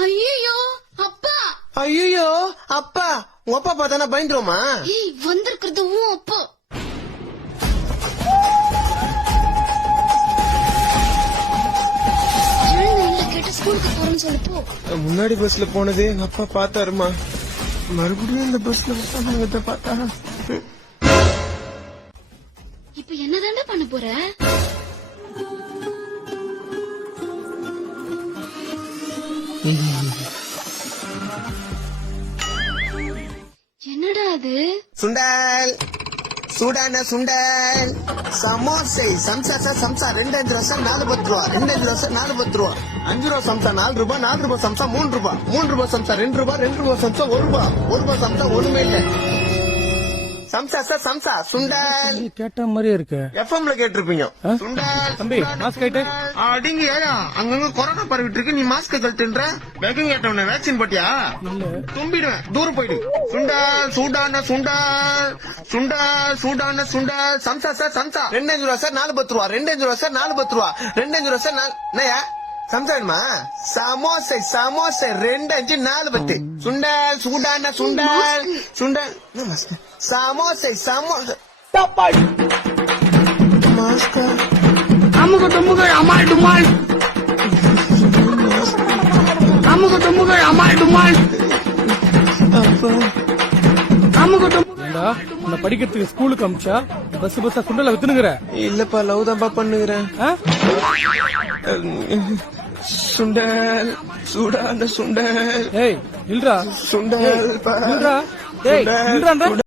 ஐயோ அப்பா. ஐயோ அப்பா, உங்க அப்பா பார்த்தானா பயந்துருமா? ஏய் வந்திருக்கிறது உன் அப்பா. ஸ்கூலுக்கு போறேன்னு சொல்லி போ. முன்னாடி பஸ்ல போனதே எங்க அப்பா பார்த்தாருமா, மறுபடியும் இந்த பஸ்ல பார்த்தா. இப்ப என்னதாண்டா பண்ண போற? என்னடா அது? சுண்டல், சூடான சுண்டல், சமோசை, சம்சா சம்சா 2 5 ரூபா 4 10 ரூபா, 2 5 ரூபா 4 10 ரூபா, 5 ரூபா சம்சா 4 ரூபா, 4 ரூபா சம்சா 3 ரூபா, 3 ரூபா சம்சா 2 ரூபா, 2 ரூபா சம்சா 1 ரூபா, 1 ரூபா சம்சா ஒண்ணுமே இல்ல. சம்சா சம்சா சுண்டல் கேட்ட மாதிரியே இருக்கு. எஃப்எம்ல கேட்டிருப்பீங்க. சுண்டல் தம்பி மாஸ்க் ஆயிட்டு அடிங்க. ஏயா அங்கங்க கொரோனா பரவிட்டு இருக்கு, நீ மாஸ்க் கழட்டுன்ற. வேக்சின் கேட்டவன வேக்சின் போட்டியா? தும்பிடுவேன், தூரம் போயிடு. சுண்டல், சூடான சுண்டல், சுண்டல், சூடான சுண்டல், சம்சா சார் சம்சா 2 5 ரூபா சார் 4 10 ரூபா, 2 5 ரூபா சார் 4 10 ரூபா, 2 5 ரூபா சார் என்னையா சம்சா வேணுமா? சமோசை சமோசை 2 5 4 10. சுண்டல், சூடான சுண்டல், சுண்டல் சமோசை சமோசை மாஸ்க் அமுக டுமுக அமால் டுமால், அமுக டுமுக அமால் டுமால், அமுக டுமுக. உன்னை படிக்கிறதுக்கு ஸ்கூலுக்கு அமிச்சா பஸ் பஸ்ஸா சுண்டல வித்துனுங்கிற? இல்லப்பா, லவ் தான்ப்பா பண்ணுகிறேன். சுண்டல், சூடான சுண்டல். ஏய் இல்லடா, சுண்டல் இல்லடா, ஏய் இல்லடா.